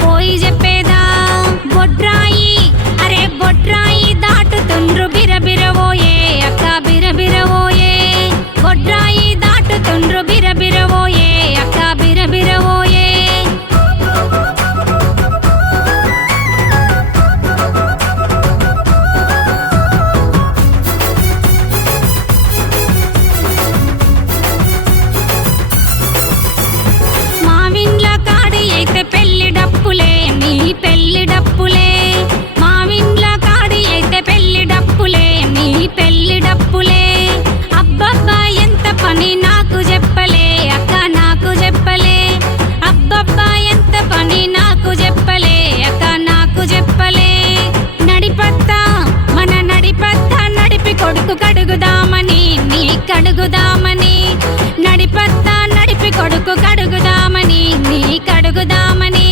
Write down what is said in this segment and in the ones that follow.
పోయి చెప్పేదా బొడ్రాయి అరే బొడ్రాయి దాటుతుండ్రు బిరబిరవోయే అక్క బిరబిరవోయే బొడ్రాయి దాటుతుండ్రు బిరబిరవోయే అక్క బిరబిరవోయే మావిండ్ల కాడి అయితే పెళ్లి డప్పులే నీ పెళ్లి డప్పులే మావిండ్ల కాడి అయితే పెళ్లి డప్పులే నీ పెళ్లి డప్పులే అబ్బబ్బా ఎంత పని నాకు చెప్పలే అక్క నాకు చెప్పలే అబ్బబ్బా ఎంత పని నాకు చెప్పలే అక్క నాకు చెప్పలే నడిపత్తా మన నడిపత్తా నడిపి కొడుకు కడుగుదామని నీ కడుగుదామని నడిపత్తా నడిపి కొడుకు కడుగుదామని నీ కడుగుదామని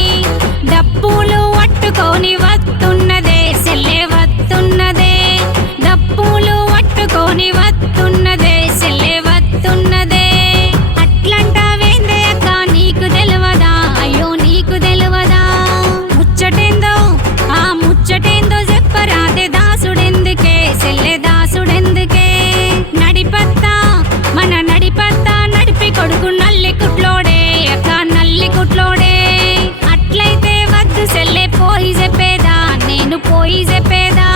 డప్పులు పట్టుకొని వస్తున్నదే సెల్లే వస్తున్నదే డప్పులు పట్టుకొని వస్తున్నదే సెల్లే వస్తున్నదే అట్లంటావేందే అక్క నీకు తెలవదా అయ్యో నీకు తెలవదా ముచ్చటేందో ఆ ముచ్చటేందో చెప్పరాదే దాసుడెందుకే సెల్లే దాసుడెందుకే నడిపత్తా మన నడిపత్తా నడిపి కొడుకు నల్లి కుట్లోడే అక్క నల్లి కుట్లోడే అట్లయితే వద్దు సెల్లే పోయి చెప్పేదా నేను పోయి చెప్పేదా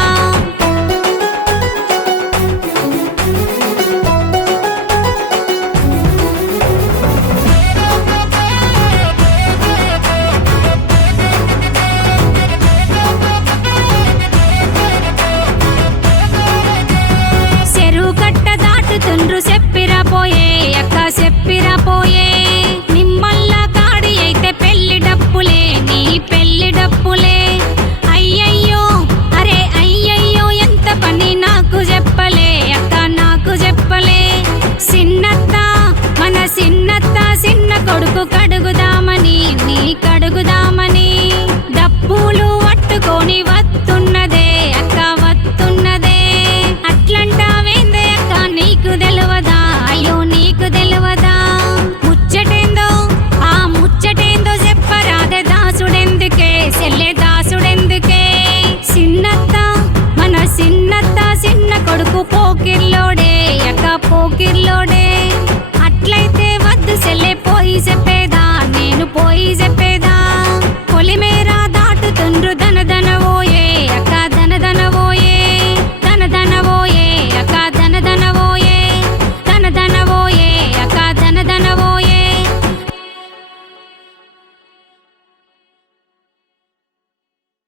చెరువు కట్ట దాటుతుండ్రు చెప్పిరా పోయే అక్క చెప్పిరా పోయే నిమ్మల్ల కాడి అయితే పెళ్లి డప్పులే నీ పెళ్లి డప్పులే అయ్యయ్యో అరే అయ్యయ్యో ఎంత పని నాకు చెప్పలే అక్క నాకు చెప్పలే సిన్నత్త మన సిన్నత్త సిన్న కొడుకు కడుగుదామని నీ కడుగుదామని డప్పులు పట్టుకొని వస్తున్నదే అక్క వస్తున్నదే అట్లంటావేందే అక్క నీకు తెలవదా అయ్యో నీకు తెలవదా ముచ్చటేందో ఆ ముచ్చటేందో చెప్పరాదే దాసుడెందుకే సెల్లే దాసుడెందుకే సిన్నత్త మన సిన్నత్త సిన్న కొడుకు పోకిర్లోడే అక్క పోకిర్లోడే అట్లయితే వద్దు సెల్లే పోయి చెప్పేదా నేను పోయి చెప్పే